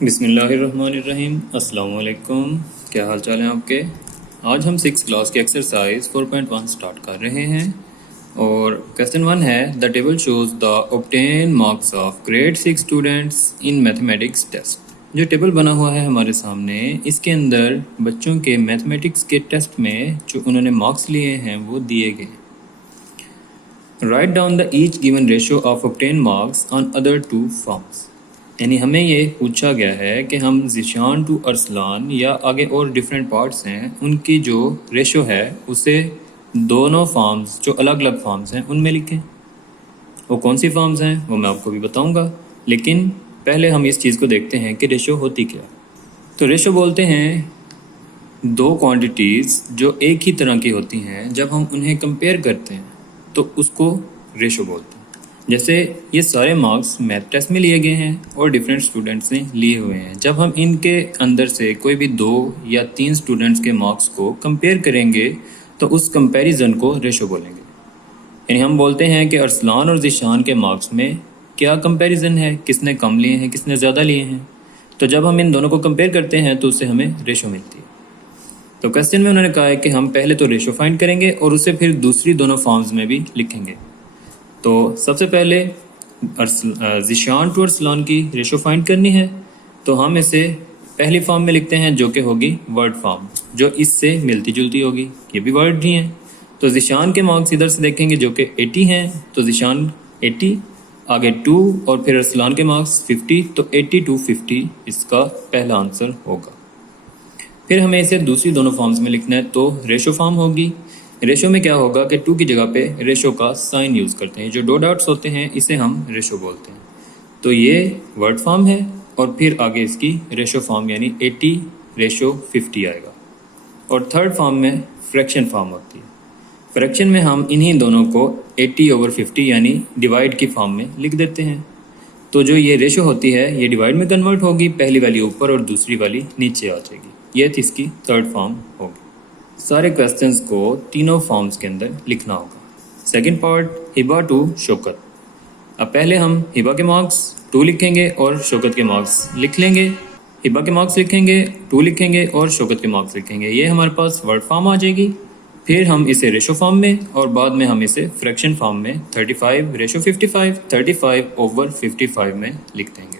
बिस्मिल्लाहिर्रहमानिर्रहीम। अस्सलाम वालेकुम। क्या हाल चाल है आपके। आज हम 6 क्लास की एक्सरसाइज 4.1 स्टार्ट कर रहे हैं और क्वेश्चन 1 है the table shows the obtain marks of grade 6 students in mathematics test. जो टेबल बना हुआ है हमारे सामने, इसके अंदर बच्चों के मैथमेटिक्स के टेस्ट में जो उन्होंने मार्क्स लिए हैं वो दिए गए। Write down the each given ratio of obtain marks on other two forms. यानी हमें ये पूछा गया है कि हम ज़िशान टू अरसलान या आगे और डिफरेंट पार्ट्स हैं उनकी जो रेशो है उसे दोनों फॉर्म्स जो अलग अलग फॉर्म्स हैं उनमें लिखें। वो कौन सी फॉर्म्स हैं वो मैं आपको भी बताऊंगा, लेकिन पहले हम इस चीज़ को देखते हैं कि रेशो होती क्या। तो रेशो बोलते हैं दो क्वांटिटीज़ जो एक ही तरह की होती हैं, जब हम उन्हें कंपेयर करते हैं तो उसको रेशो बोलते हैं। जैसे ये सारे मार्क्स मैथ टेस्ट में लिए गए हैं और डिफरेंट स्टूडेंट्स ने लिए हुए हैं। जब हम इनके अंदर से कोई भी 2 या 3 स्टूडेंट्स के मार्क्स को कंपेयर करेंगे तो उस कंपैरिजन को रेशो बोलेंगे। यानी हम बोलते हैं कि अरसलान और ज़िशान के मार्क्स में क्या कंपैरिजन है, किसने कम लिए हैं किसने ज़्यादा लिए हैं। तो जब हम इन दोनों को कंपेयर करते हैं तो उससे हमें रेशो मिलती है। तो क्वेश्चन में उन्होंने कहा है कि हम पहले तो रेशो फाइंड करेंगे और उसे फिर दूसरी दोनों फॉर्म्स में भी लिखेंगे। तो सबसे पहले ज़िशान टू अरसलान की रेशो फाइंड करनी है, तो हम इसे पहली फॉर्म में लिखते हैं जो कि होगी वर्ड फॉर्म, जो इससे मिलती जुलती होगी। ये भी वर्ड ही हैं। तो ज़िशान के मार्क्स इधर से देखेंगे जो कि 80 हैं, तो ज़िशान 80, आगे 2 और फिर अरसलान के मार्क्स 50, तो 80 to 50 इसका पहला आंसर होगा। फिर हमें इसे दूसरी दोनों फॉर्म्स में लिखना है, तो रेशो फॉर्म होगी। रेशो में क्या होगा कि 2 की जगह पे रेशो का साइन यूज़ करते हैं। जो 2 डॉट्स होते हैं इसे हम रेशो बोलते हैं। तो ये वर्ड फॉर्म है और फिर आगे इसकी रेशो फॉर्म यानी 80 रेशो 50 आएगा। और थर्ड फॉर्म में फ्रैक्शन फॉर्म होती है। फ्रैक्शन में हम इन्हीं दोनों को 80/50 यानी डिवाइड की फॉर्म में लिख देते हैं। तो जो ये रेशो होती है ये डिवाइड में कन्वर्ट होगी, पहली वाली ऊपर और दूसरी वाली नीचे आ जाएगी। ये इसकी थर्ड फॉर्म होगी। सारे क्वेश्चंस को तीनों फॉर्म्स के अंदर लिखना होगा। Second part, Hiba to Shaukat. अब पहले हम हिबा के मार्क्स 2 लिखेंगे और शौकत के मार्क्स लिख लेंगे। हिबा के मार्क्स लिखेंगे, 2 लिखेंगे और शौकत के मार्क्स लिखेंगे। ये हमारे पास वर्ड फॉर्म आ जाएगी। फिर हम इसे रेशो फॉर्म में और बाद में हम इसे फ्रैक्शन फॉर्म में 35/55, 35/55 में लिख देंगे।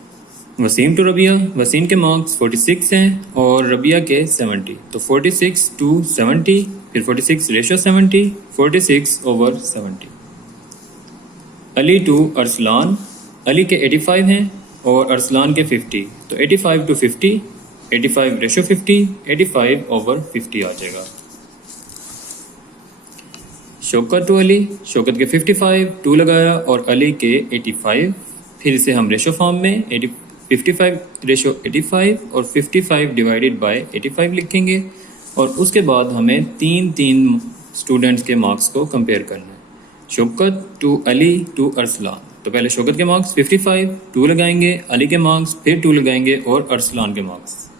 वसीम टू रबिया, वसीम के मार्क्स 46 हैं और रबिया के 70, तो 46 to 70, फिर 46/70, 46/70। अली टू अरसलान, अली के 85 हैं और अरसलान के 50, तो 85 to 50, 85/50, 85/50 आ जाएगा। शौकत टू अली, शौकत के 55, 2 लगाया और अली के 85, फिर इसे हम रेशो फॉर्म में 55/85 और 55 डिवाइडेड बाय 85 लिखेंगे। और उसके बाद हमें 3 स्टूडेंट्स के मार्क्स को कंपेयर करना है। शौकत टू अली टू अरसलान, तो पहले शौकत के मार्क्स 55, 2 लगाएंगे, अली के मार्क्स फिर 2 लगाएंगे और अरसलान के मार्क्स,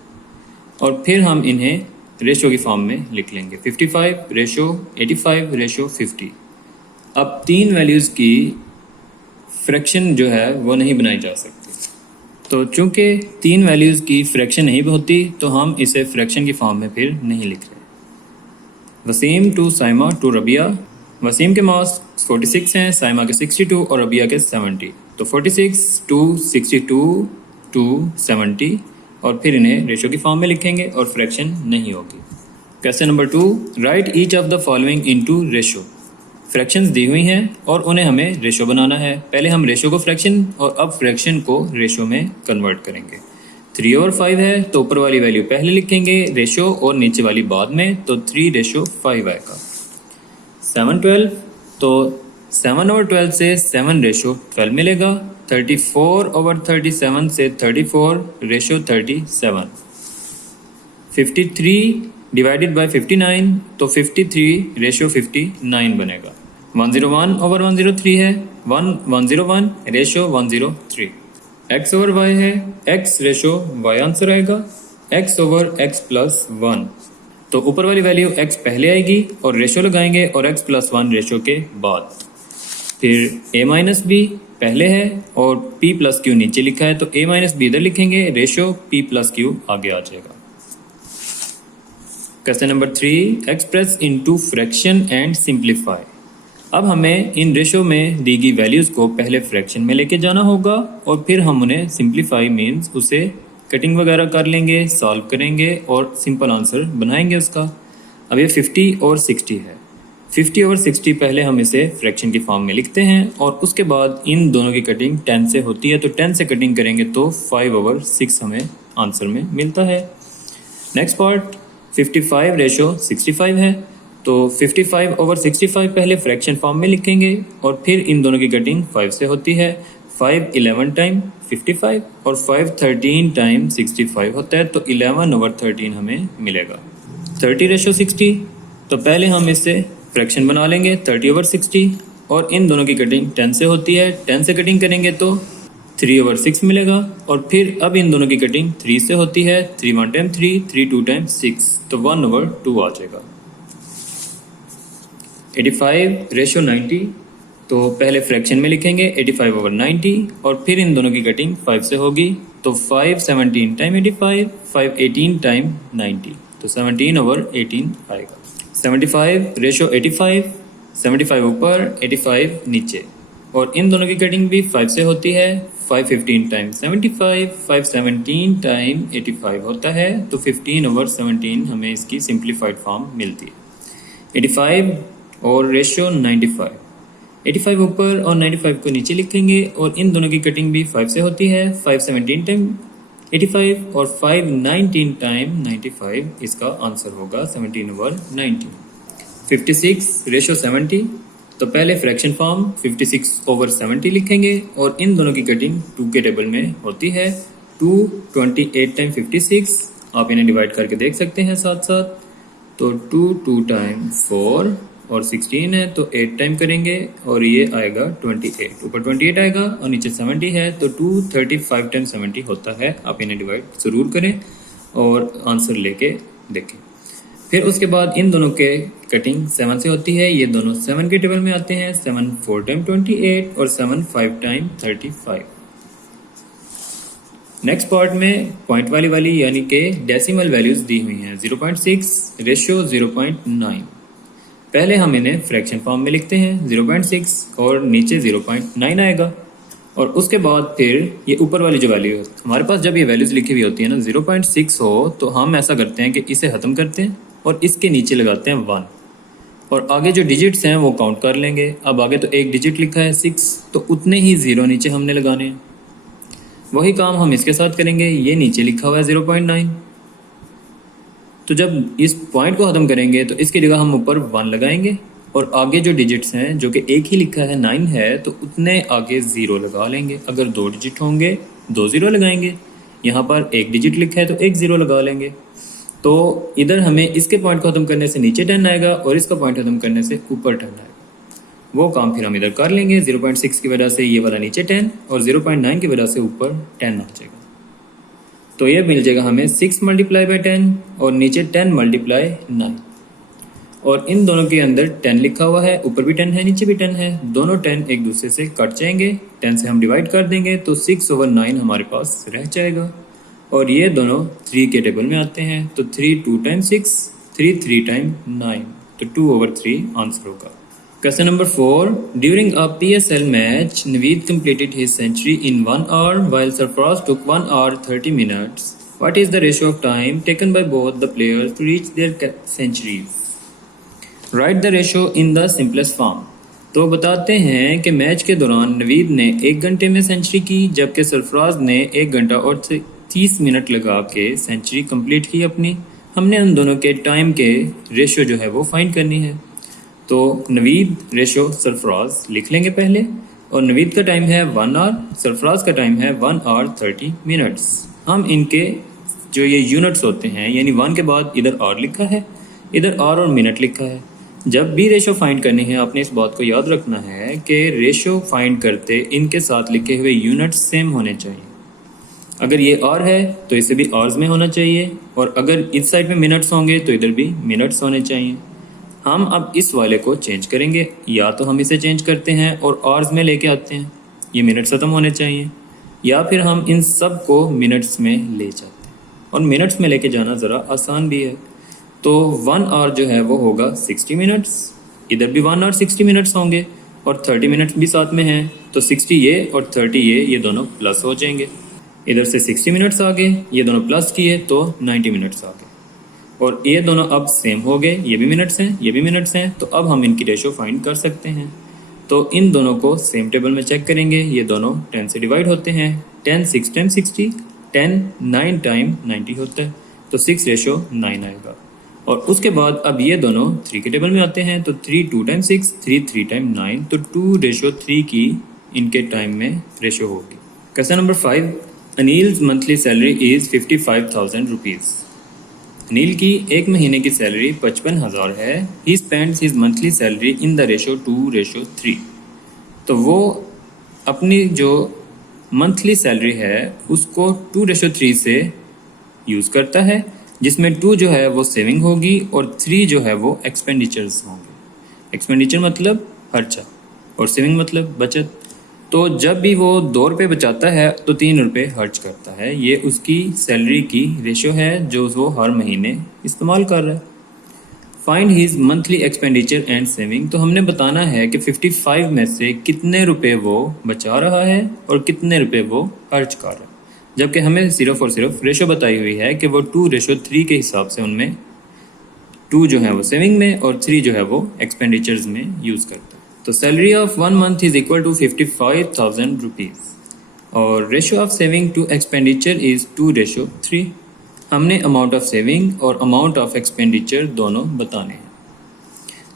और फिर हम इन्हें रेशो की फॉर्म में लिख लेंगे। 55/85/50। अब 3 वैल्यूज़ की फ्रैक्शन जो है वो नहीं बनाई जा सकती। तो चूँकि 3 वैल्यूज़ की फ्रैक्शन नहीं होती तो हम इसे फ्रैक्शन की फॉर्म में फिर नहीं लिख रहे। वसीम टू साइमा टू रबिया, वसीम के मार्क्स 46 हैं, साइमा के 62 और रबिया के 70, तो 46 to 62 to 70 और फिर इन्हें रेशो की फॉर्म में लिखेंगे और फ्रैक्शन नहीं होगी। Question number 2, write each of the following into ratio. Fractions दी हुई हैं और उन्हें हमें रेशो बनाना है। पहले हम रेशो को फ्रैक्शन और अब फ्रैक्शन को रेशो में कन्वर्ट करेंगे। 3/5 है तो ऊपर वाली वैल्यू पहले लिखेंगे रेशो और नीचे वाली बाद में, तो 3/5 आएगा। 7/12, तो 7/12 से 7/12 मिलेगा। 34/37 से 34/37। 53 डिवाइडेड बाय 59, तो 53/59 बनेगा। 101/103 है, 101/103। x/y है, x/y आंसर आएगा। x/x+1, तो ऊपर वाली वैल्यू x पहले आएगी और रेशो लगाएंगे और x+1 रेशो के बाद। फिर a माइनस बी पहले है और p प्लस क्यू नीचे लिखा है, तो a माइनस बी इधर लिखेंगे, रेशो p प्लस क्यू आगे आ जाएगा। Question number 3, express into fraction and simplify. अब हमें इन रेशो में दी गई वैल्यूज़ को पहले फ्रैक्शन में लेके जाना होगा और फिर हम उन्हें सिंप्लीफाई मीन्स उसे कटिंग वगैरह कर लेंगे, सॉल्व करेंगे और सिंपल आंसर बनाएंगे उसका। अब ये 50 और 60 है। 50 और 60 पहले हम इसे फ्रैक्शन की फॉर्म में लिखते हैं और उसके बाद इन दोनों की कटिंग 10 से होती है, तो 10 से कटिंग करेंगे तो 5/6 हमें आंसर में मिलता है। नेक्स्ट पार्ट 55 रेशो 65 है, तो 55/65 पहले फ्रैक्शन फॉर्म में लिखेंगे और फिर इन दोनों की कटिंग 5 से होती है। 5 11 टाइम 55 और 5 13 टाइम 65 होता है, तो 11/13 हमें मिलेगा। 30 रेशो 60, तो पहले हम इससे फ्रैक्शन बना लेंगे 30/60 और इन दोनों की कटिंग 10 से होती है। 10 से कटिंग करेंगे तो 3/6 मिलेगा और फिर अब इन दोनों की कटिंग 3 से होती है। 3 1 टाइम 3, 3 2 टाइम 6, तो 1/2 आ जाएगा। 85 रेशो 90, तो पहले फ्रैक्शन में लिखेंगे 85/90 और फिर इन दोनों की कटिंग 5 से होगी, तो 5 17 टाइम 85, 5 18 टाइम 90, तो 17/18 आएगा। 75 रेशो 85, 75 ऊपर 85 नीचे और इन दोनों की कटिंग भी 5 से होती है। 5 15 टाइम 75, 5 17 टाइम 85 होता है, तो 15/17 हमें इसकी सिंप्लीफाइड फॉर्म मिलती है। 85 और रेशो 95, 85 ऊपर और 95 को नीचे लिखेंगे और इन दोनों की कटिंग भी 5 से होती है। 5 17 टाइम 85 और 5 19 टाइम 95, इसका आंसर होगा 17/19। 56 रेशो 70, तो पहले फ्रैक्शन फॉर्म 56/70 लिखेंगे और इन दोनों की कटिंग 2 के टेबल में होती है। 2 28 टाइम 56, आप इन्हें डिवाइड करके देख सकते हैं साथ साथ, तो 2 2 टाइम 4 और 16 है, तो 8 टाइम करेंगे और ये आएगा 28, ऊपर 28 आएगा और नीचे 70 है, तो 235 टाइम 70 होता है। आप इन्हें डिवाइड ज़रूर करें और आंसर लेके देखें। फिर उसके बाद इन दोनों के कटिंग 7 से होती है, ये दोनों 7 के टेबल में आते हैं। 7 4 टाइम 28 और 7 5 टाइम 35। नेक्स्ट पार्ट में पॉइंट वाली यानी कि डेसिमल वैल्यूज़ दी हुई हैं। 0.6 रेशो 0.9, पहले हम इन्हें फ्रैक्शन फॉर्म में लिखते हैं 0.6 और नीचे 0.9 आएगा और उसके बाद फिर ये ऊपर वाली जो वैल्यू है, हमारे पास जब ये वैल्यूज़ लिखी हुई होती है ना 0.6 हो, तो हम ऐसा करते हैं कि इसे ख़त्म करते हैं और इसके नीचे लगाते हैं 1 और आगे जो डिजिट्स हैं वो काउंट कर लेंगे। अब आगे तो एक डिजिट लिखा है 6, तो उतने ही 0 नीचे हमने लगाने हैं। वही काम हम इसके साथ करेंगे। ये नीचे लिखा हुआ है 0.9, तो जब इस पॉइंट को ख़त्म करेंगे तो इसकी जगह हम ऊपर 1 लगाएंगे और आगे जो डिजिट्स हैं जो कि एक ही लिखा है 9 है, तो उतने आगे 0 लगा लेंगे। अगर 2 डिजिट होंगे 2 0 लगाएंगे, यहाँ पर एक डिजिट लिखा है तो एक 0 लगा लेंगे। तो इधर हमें इसके पॉइंट को ख़त्म करने से नीचे 10 आएगा और इसका पॉइंट ख़त्म करने से ऊपर 10 आएगा। वो काम फिर हम इधर कर लेंगे। 0.6 की वजह से ये वाला नीचे 10 और 0.9 की वजह से ऊपर 10 आ जाएगा, तो ये मिल जाएगा हमें 6 × 10 और नीचे 10 × 9 और इन दोनों के अंदर 10 लिखा हुआ है, ऊपर भी 10 है नीचे भी 10 है, दोनों 10 एक दूसरे से कट जाएंगे। 10 से हम डिवाइड कर देंगे तो 6/9 हमारे पास रह जाएगा और ये दोनों 3 के टेबल में आते हैं, तो 3 2 टाइम 6, 3 3 टाइम 9, तो 2/3 आंसर होगा। Question number 4. During a PSL match, Naveed completed his century in 1 hour while Sarfaraz took 1 hour 30 minutes. What is the ratio of time taken by both the players to reach their centuries? Write the ratio in the simplest form. तो बताते हैं कि match के दौरान नवीद ने 1 घंटे में century की, जबकि सरफराज ने 1 घंटा और 30 मिनट लगा के सेंचुरी कंप्लीट की अपनी। हमने उन दोनों के टाइम के रेशो जो है वो फाइंड करनी है। तो नवीद रेशो सरफराज लिख लेंगे पहले, और नवीद का टाइम है 1 आवर, सरफराज का टाइम है 1 आवर 30 मिनट्स। हम इनके जो ये यूनिट्स होते हैं, यानी 1 के बाद इधर आवर लिखा है, इधर आवर और मिनट लिखा है। जब भी रेशो फाइंड करनी है आपने इस बात को याद रखना है कि रेशो फाइंड करते इनके साथ लिखे हुए यूनिट्स सेम होने चाहिए। अगर ये आवर है तो इसे भी आवर्स में होना चाहिए, और अगर इस साइड में मिनट्स होंगे तो इधर भी मिनट्स होने चाहिए। हम अब इस वाले को चेंज करेंगे, या तो हम इसे चेंज करते हैं और आवर्स में लेके आते हैं, ये मिनट्स ख़त्म होने चाहिए, या फिर हम इन सब को मिनट्स में ले जाते हैं। और मिनट्स में लेके जाना ज़रा आसान भी है। तो 1 आवर जो है वो होगा 60 मिनट्स, इधर भी 1 आवर 60 मिनट्स होंगे और 30 मिनट्स भी साथ में हैं, तो 60 ये और 30 ये दोनों प्लस हो जाएंगे। इधर से 60 मिनट्स आ गए, ये दोनों प्लस किए तो 90 मिनट्स आ गए, और ये दोनों अब सेम हो गए, ये भी मिनट्स हैं, ये भी मिनट्स हैं, तो अब हम इनकी रेशो फाइंड कर सकते हैं। तो इन दोनों को सेम टेबल में चेक करेंगे, ये दोनों 10 से डिवाइड होते हैं, 10 6 टाइम 60, 10 9 टाइम 90 होता है, तो 6:9 आएगा। और उसके बाद अब ये दोनों 3 के टेबल में आते हैं, तो 3 2 टाइम 6, 3 3 टाइम 9, तो 2:3 की इनके टाइम में रेशो होगी। Question number 5, Anil's monthly salary is 55,000 rupees. Anil की एक महीने की सैलरी 55,000 है। He spends his monthly salary in the ratio 2:3। तो वो अपनी जो मंथली सैलरी है उसको 2:3 से यूज़ करता है, जिसमें 2 जो है वो सेविंग होगी और 3 जो है वो एक्सपेंडिचर्स होंगे। एक्सपेंडिचर मतलब खर्चा और सेविंग मतलब बचत। तो जब भी वो 2 रुपये बचाता है तो 3 रुपये खर्च करता है। ये उसकी सैलरी की रेशो है जो वो हर महीने इस्तेमाल कर रहा है। Find his monthly expenditure and saving. तो हमने बताना है कि 55 में से कितने रुपए वो बचा रहा है और कितने रुपए वो खर्च कर रहा है, जबकि हमें सिर्फ और सिर्फ रेशो बताई हुई है कि वो 2:3 के हिसाब से उनमें 2 जो है वो सेविंग में और 3 जो है वो एक्सपेंडिचर्स में यूज़ करता है। तो salary of 1 month is equal to 55,000 rupees और ratio of saving to expenditure is 2:3। हमने अमाउंट ऑफ सेविंग और अमाउंट ऑफ एक्सपेंडिचर दोनों बताने हैं।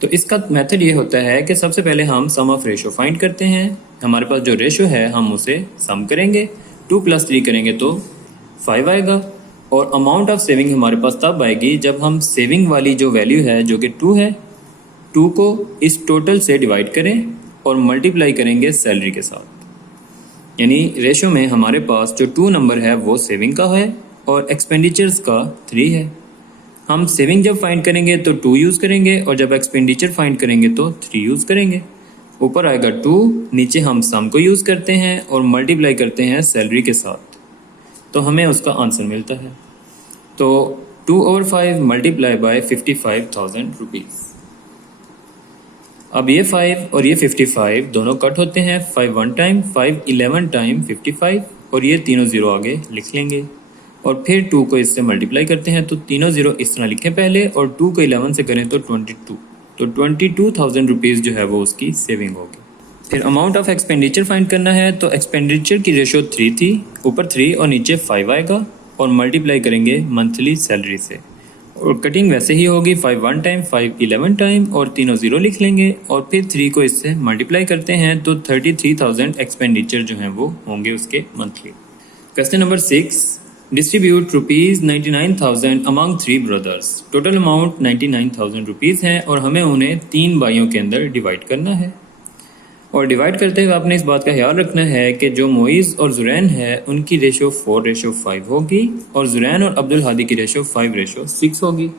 तो इसका मेथड ये होता है कि सबसे पहले हम सम ऑफ रेशो फाइंड करते हैं। हमारे पास जो रेशो है हम उसे सम करेंगे, 2 + 3 करेंगे तो 5 आएगा। और अमाउंट ऑफ सेविंग हमारे पास तब आएगी जब हम सेविंग वाली जो वैल्यू है जो कि 2 है, 2 को इस टोटल से डिवाइड करें और मल्टीप्लाई करेंगे सैलरी के साथ। यानी रेशो में हमारे पास जो 2 नंबर है वो सेविंग का है और एक्सपेंडिचर्स का 3 है। हम सेविंग जब फाइंड करेंगे तो 2 यूज़ करेंगे और जब एक्सपेंडिचर फाइंड करेंगे तो 3 यूज़ करेंगे। ऊपर आएगा 2, नीचे हम सम को यूज़ करते हैं और मल्टीप्लाई करते हैं सैलरी के साथ, तो हमें उसका आंसर मिलता है। तो 2/5 मल्टीप्लाई बाय 55,000 रुपीज़। अब ये 5 और ये 55 दोनों कट होते हैं, 5 1 टाइम, 5 11 टाइम 55, और ये तीनों ज़ीरो आगे लिख लेंगे और फिर 2 को इससे मल्टीप्लाई करते हैं, तो तीनों ज़ीरो इस तरह लिखें पहले और 2 को 11 से करें तो 22, तो 22,000 रुपीज़ जो है वो उसकी सेविंग होगी। फिर अमाउंट ऑफ एक्सपेंडिचर फाइंड करना है, तो एक्सपेंडिचर की रेशो 3 थी, ऊपर 3 और नीचे 5 आएगा और मल्टीप्लाई करेंगे मंथली सैलरी से, और कटिंग वैसे ही होगी, 5 1 टाइम, 5 11 टाइम, और तीनों ज़ीरो लिख लेंगे और फिर 3 को इससे मल्टीप्लाई करते हैं, तो 33,000 एक्सपेंडिचर जो हैं वो होंगे उसके monthly. Question number 6, distribute ₹99,000 among 3 brothers. Total amount 99,000 rupees है और हमें उन्हें 3 भाइयों के अंदर डिवाइड करना है। और डिवाइड करते हुए आपने इस बात का ख्याल रखना है कि जो मोइज़ और ज़ुरैन है उनकी रेशो 4:5 होगी और ज़ुरैन और अब्दुल हादी की रेशो 5:6 होगी।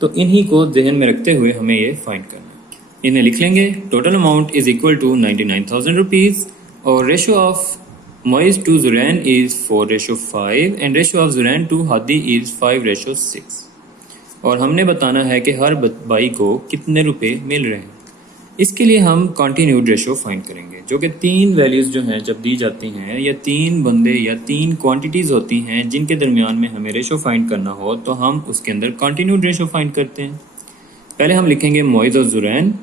तो इन्हीं को जहन में रखते हुए हमें ये फाइंड करना है। इन्हें लिख लेंगे, total amount is equal to 99,000 rupees और ratio of Moiz to Zurain is 4:5 and ratio of Zurain to Hadi is 5:6। और हमने बताना है कि हर भाई को कितने रुपए मिल रहे हैं। इसके लिए हम कॉन्टीन्यूड रेशो फाइंड करेंगे, जो कि 3 वैल्यूज़ जो हैं जब दी जाती हैं या 3 बंदे या 3 क्वांटिटीज़ होती हैं जिनके दरमियान में हमें रेशो फाइंड करना हो, तो हम उसके अंदर कॉन्टीन्यूड रेशो फाइंड करते हैं। पहले हम लिखेंगे मोइज़ और ज़ुरैन,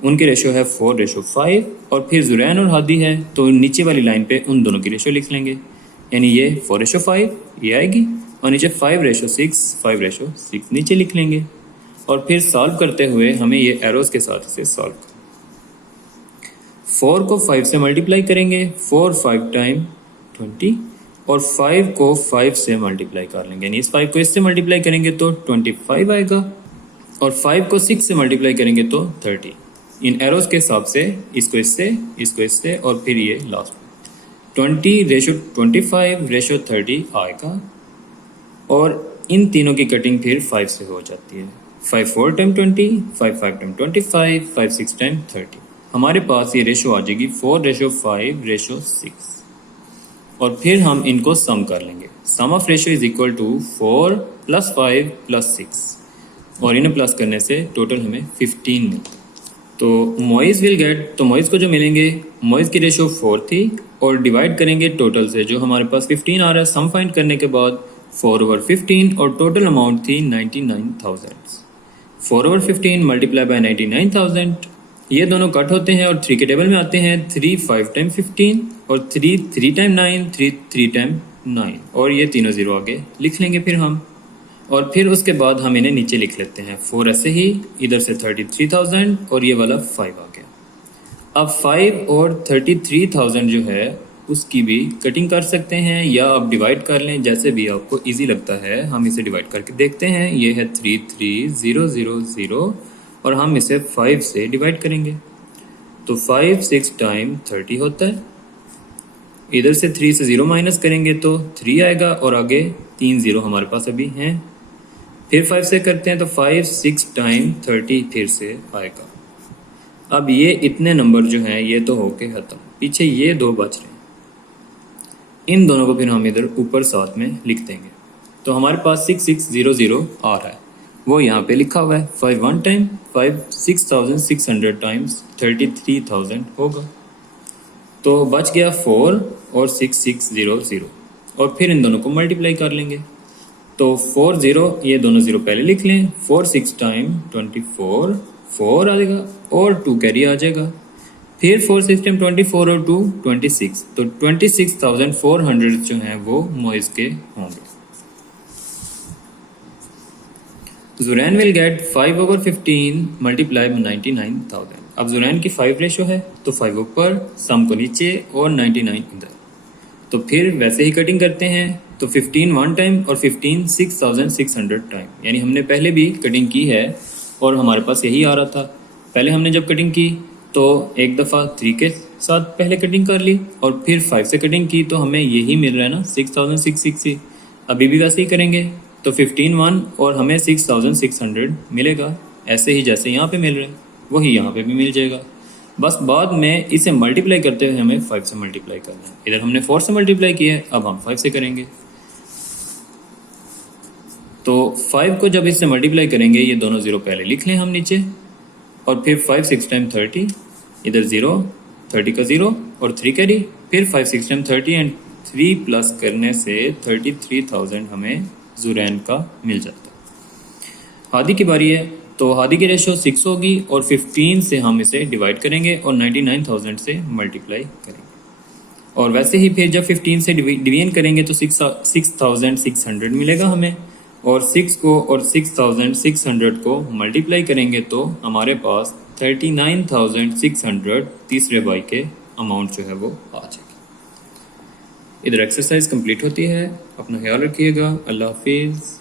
उनकी रेशो है 4:5 और फिर ज़ुरैन और हादी है तो नीचे वाली लाइन पे उन दोनों की रेशो लिख लेंगे, यानी ये 4:5 ये आएगी और नीचे 5:6 नीचे लिख लेंगे और फिर सॉल्व करते हुए हमें ये एरोज़ के साथ इसे सॉल्व करना। 4 को 5 से मल्टीप्लाई करेंगे, 4 5 टाइम 20, और 5 को 5 से मल्टीप्लाई कर लेंगे, यानी इस 5 को इससे मल्टीप्लाई करेंगे तो 25 आएगा और 5 को 6 से मल्टीप्लाई करेंगे तो 30। इन एरोज़ के हिसाब से इसको इससे और फिर ये लास्ट 20:25:30 आएगा और इन तीनों की कटिंग फिर 5 से हो जाती है। 5 4 टाइम 20, 5 5 टाइम 25, 5 6 टाइम 30। हमारे पास ये रेशो आ जाएगी 4:5:6। और फिर हम इनको सम कर लेंगे। Sum of ratio is equal to 4 + 5 + 6 और इन्हें प्लस करने से टोटल हमें 15 मिलता है। तो मोइज़ विल गेट, तो मोइज़ को जो मिलेंगे, मोइज़ की रेशो 4 थी और डिवाइड करेंगे टोटल से, जो हमारे पास 15 आ रहा है। सम फाइंड करने के बाद 4/15 और टोटल अमाउंट थी 99,000। 4/15 मल्टीप्लाई बाय 99,000, ये दोनों कट होते हैं और 3 के टेबल में आते हैं। 3 5 टाइम 15 और 3 3 टाइम 9, 3 3 टाइम 9 और ये तीनों ज़ीरो आगे लिख लेंगे फिर हम। और फिर उसके बाद हम इन्हें नीचे लिख लेते हैं। 4 ऐसे ही, इधर से 33,000 और ये वाला 5 आ गया। अब 5 और 33,000 जो है उसकी भी कटिंग कर सकते हैं या आप डिवाइड कर लें, जैसे भी आपको इजी लगता है। हम इसे डिवाइड करके देखते हैं। ये है 33,000 और हम इसे 5 से डिवाइड करेंगे तो 5 6 टाइम 30 होता है। इधर से 3 से 0 माइनस करेंगे तो 3 आएगा और आगे 3 0 हमारे पास अभी हैं। फिर 5 से करते हैं तो 5 6 टाइम 30 फिर से आएगा। अब ये इतने नंबर जो हैं ये तो होके ख़त्म, पीछे ये दो बच रहे हैं। इन दोनों को फिर हम इधर ऊपर साथ में लिख देंगे। तो हमारे पास 6600 आ रहा है, वो यहाँ पे लिखा हुआ है। 5 1 टाइम 5 6600 टाइम्स 33,000 होगा। तो बच गया 4 और 6600 और फिर इन दोनों को मल्टीप्लाई कर लेंगे। तो 4 0, ये दोनों ज़ीरो पहले लिख लें। 4 6 टाइम 24 4 आ जाएगा और 2 कैरी आ जाएगा। फिर 4 6 टाइम 24 और 2 26, तो 26,400 जो हैं वो मोइज़ के होंगे। जुरैन विल गेट 5/15 मल्टीप्लाई 99,000। अब जुरैन की 5 रेशो है तो 5 ऊपर, सम को नीचे और 99 इधर। तो फिर वैसे ही कटिंग करते हैं। तो 15 1 टाइम और 15 6,600 टाइम, यानी हमने पहले भी कटिंग की है और हमारे पास यही आ रहा था। पहले हमने जब कटिंग की तो एक दफ़ा 3 के साथ पहले कटिंग कर ली और फिर 5 से कटिंग की तो हमें यही मिल रहा है ना, 6,660। अभी भी वैसे ही करेंगे तो 15 1 और हमें 6,600 मिलेगा, ऐसे ही जैसे यहाँ पे मिल रहे हैं वही यहाँ पे भी मिल जाएगा। बस बाद में इसे मल्टीप्लाई करते हुए हमें 5 से मल्टीप्लाई करना है। इधर हमने 4 से मल्टीप्लाई किया है, अब हम 5 से करेंगे। तो 5 को जब इससे मल्टीप्लाई करेंगे, ये दोनों ज़ीरो पहले लिख लें हम नीचे और फिर 5 6 टाइम 30, इधर 0 30 का 0 और 3 कैरी। फिर 5 6 टाइम 30 एंड 3 प्लस करने से 33,000 हमें जुरैन का मिल जाता है। हादी की बारी है, तो हादी की रेशो 6 होगी और 15 से हम इसे डिवाइड करेंगे और 99,000 से मल्टीप्लाई करेंगे। और वैसे ही फिर जब 15 से डिवीजन करेंगे तो 6,600 मिलेगा हमें, और 6 को और 6,600 को मल्टीप्लाई करेंगे तो हमारे पास 39,600 तीसरे बाई के अमाउंट जो है वो आ जाएगी। इधर एक्सरसाइज कंप्लीट होती है। अपना ख्याल रखिएगा। अल्लाह हाफिज़।